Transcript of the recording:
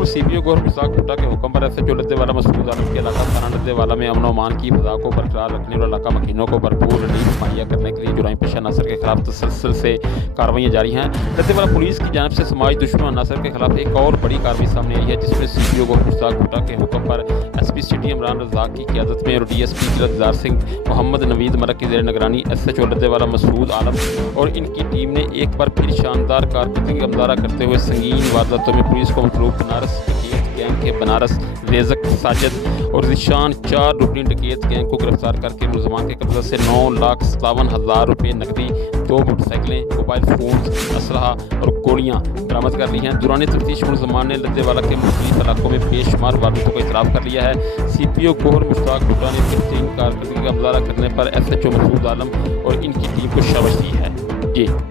बिल्कुल CPO गौहर मुश्ताक भुट्टा के हुक्म पर SHO लद्देवाला मसूद आलम के इलाका थाना लद्देवाला में अमन अमान की फ़ज़ा को बरकरार रखने और इलाका मकीनों को भरपूर रिलीफ मुहैया करने के लिए जुराइम पेशा अनासर के खिलाफ तसलसल से कार्रवाइयाँ जारी हैं। लद्देवाला पुलिस की जानिब से समाज दुश्मन अनासर के खिलाफ एक और बड़ी कार्रवाई सामने आई है, जिसमें CPO गौहर मुश्ताक भुट्टा के हुक्म पर SP सिटी इमरान रज़ाक की क़यादत में और DSP दिलदार सिंह मोहम्मद नवीद मलक की ज़ेर निगरानी SHO लद्देवाला मसूद आलम और इनकी टीम ने एक बार फिर शानदार कारकर्दगी का मुज़ाहरा करते हुए संगीन वारदातों में पुलिस को मतलूब बनारस डकैत गैंग के बनारस रेज़क साजिद और ज़ीशान 4 रुकनी डकैत गैंग को गिरफ्तार करके मुलज़मान के कब्ज़े से 9,57,000 रुपये नकदी, 2 मोटरसाइकिलें, मोबाइल फ़ोन, असलहा और गोलियाँ बरामद कर ली हैं। दौरान तफ्तीश मुलज़मान ने लद्देवाला के मुख्तलिफ इलाकों में बेशुमार वारदातों का इतराफ़ कर लिया है। CPO गौहर मुश्ताक भुट्टा ने बेहतरीन कारकर्दगी का मुज़ाहरा करने पर SHO मसूद आलम और इनकी टीम को शाबाश दी है। जी।